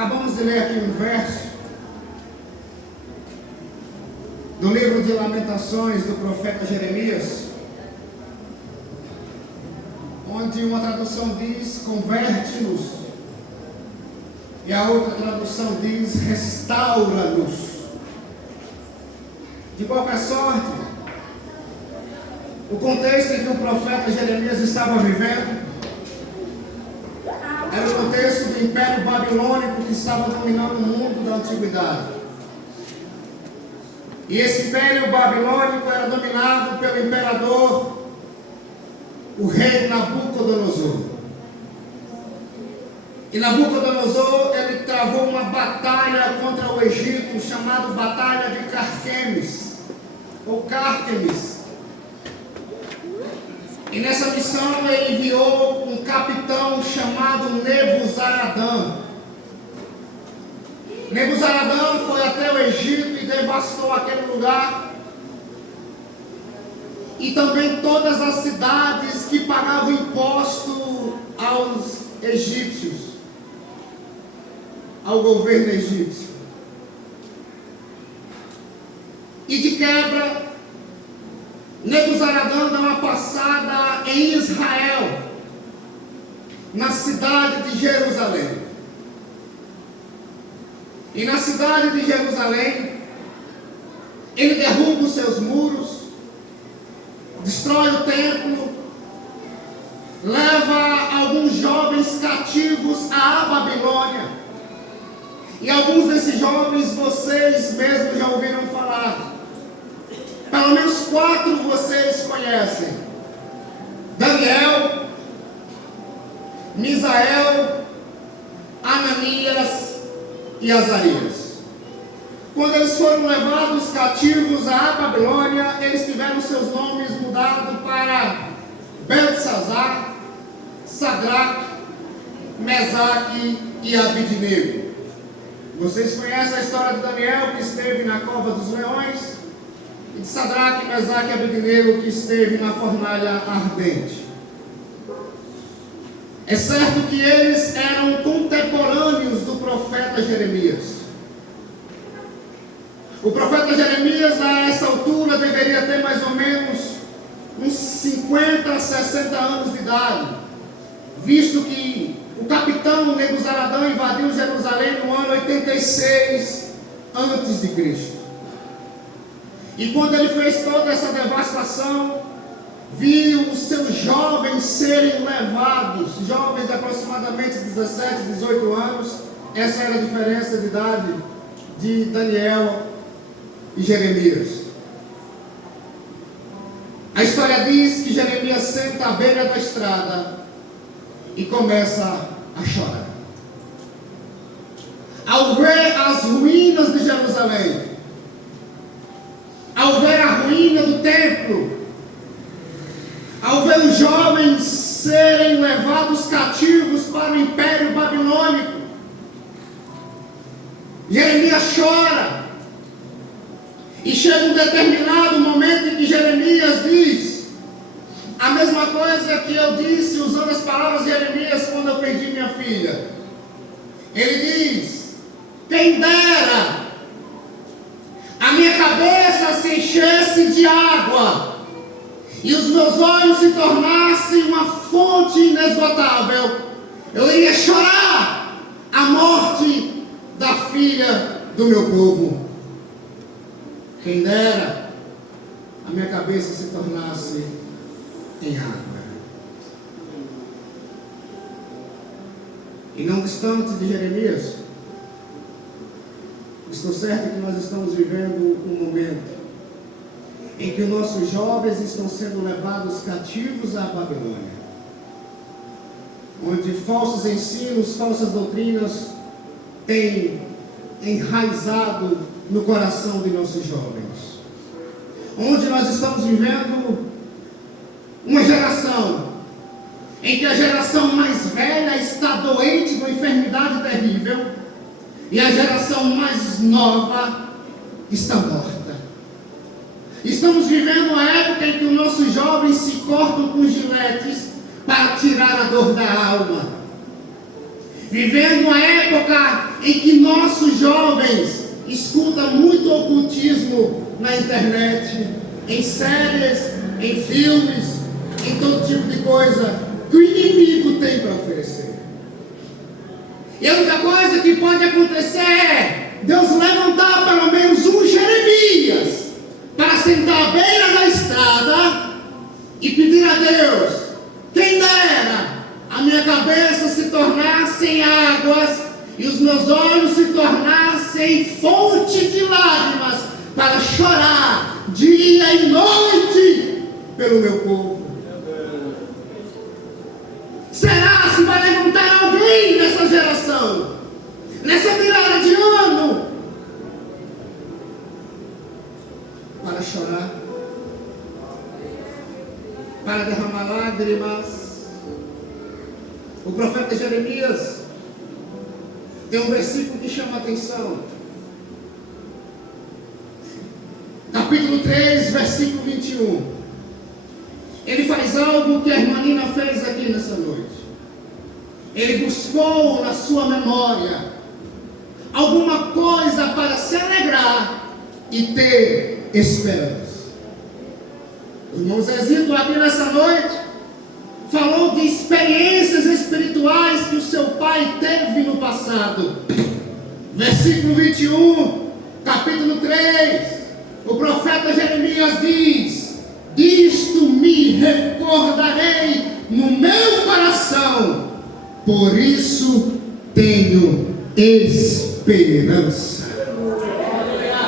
Acabamos de ler aqui um verso do livro de Lamentações do profeta Jeremias, onde uma tradução diz: converte-nos, e a outra tradução diz: restaura-nos. De qualquer sorte, o contexto em que o profeta Jeremias estava vivendo era o contexto do Império Babilônico que estava dominando o mundo da antiguidade. E esse Império Babilônico era dominado pelo imperador, o rei Nabucodonosor. E Nabucodonosor, ele travou uma batalha contra o Egito, chamada Batalha de Carquemes, ou Cárquemes. E nessa missão ele enviou um capitão chamado Nebuzaradã. Nebuzaradã foi até o Egito e devastou aquele lugar. E também todas as cidades que pagavam imposto aos egípcios, ao governo egípcio. E de quebra, Nebuzaradã dá uma passada em Israel, na cidade de Jerusalém. E na cidade de Jerusalém, ele derruba os seus muros, destrói o templo, leva alguns jovens cativos à Babilônia. E alguns desses jovens vocês mesmos já ouviram falar. Pelo menos 4 vocês conhecem: Daniel, Misael, Ananias e Azarias. Quando eles foram levados cativos à Babilônia, eles tiveram seus nomes mudados para Beltesazar, Sadraque, Mesaque e Abidnego. Vocês conhecem a história de Daniel, que esteve na cova dos leões, e de Sadraque, Mesaque e Abidnego, que esteve na fornalha ardente. É certo que eles eram contemporâneos do profeta Jeremias. O profeta Jeremias, a essa altura, deveria ter mais ou menos uns 50 a 60 anos de idade, visto que o capitão Nebuzaradã invadiu Jerusalém no ano 86 a.C. E quando ele fez toda essa devastação, viu os seus jovens serem levados, jovens de aproximadamente 17, 18 anos. Essa era a diferença de idade de Daniel e Jeremias. A história diz que Jeremias senta à beira da estrada e começa a chorar. Ao ver as ruínas de Jerusalém, ao ver a ruína do templo, ao ver os jovens serem levados cativos para o Império Babilônico, Jeremias chora. E chega um determinado momento em que Jeremias diz a mesma coisa que eu disse usando as palavras de Jeremias quando eu perdi minha filha. Ele diz: quem dera a minha cabeça se enchesse de água e os meus olhos se tornassem uma fonte inesgotável, eu iria chorar a morte da filha do meu povo. Quem dera a minha cabeça se tornasse em água. E não distante de Jeremias, estou certo que nós estamos vivendo um momento em que nossos jovens estão sendo levados cativos à Babilônia, onde falsos ensinos, falsas doutrinas têm enraizado no coração de nossos jovens, onde nós estamos vivendo uma geração em que a geração mais velha está doente de uma enfermidade terrível e a geração mais nova está morta. Estamos vivendo uma época em que os nossos jovens se cortam com giletes para tirar a dor da alma. Vivendo uma época em que nossos jovens escutam muito ocultismo na internet, em séries, em filmes, em todo tipo de coisa que o inimigo tem para oferecer. E a única coisa que pode acontecer é Deus levantar pelo menos um Jeremias para sentar à beira da estrada e pedir a Deus: quem dera a minha cabeça se tornasse em águas e os meus olhos se tornassem fonte de lágrimas para chorar dia e noite pelo meu povo. Será se vai levantar alguém nessa geração, nessa virada de ano, para chorar, para derramar lágrimas? O profeta Jeremias tem um versículo que chama a atenção. Capítulo 3, versículo 21. Ele faz algo que a irmã Nina fez aqui nessa noite. Ele buscou na sua memória alguma coisa para se alegrar e ter esperança. O irmão Zezinho aqui nessa noite falou de experiências espirituais que o seu pai teve no passado. Versículo 21, capítulo 3, o profeta Jeremias diz: disto me recordarei no meu coração, por isso tenho esperança.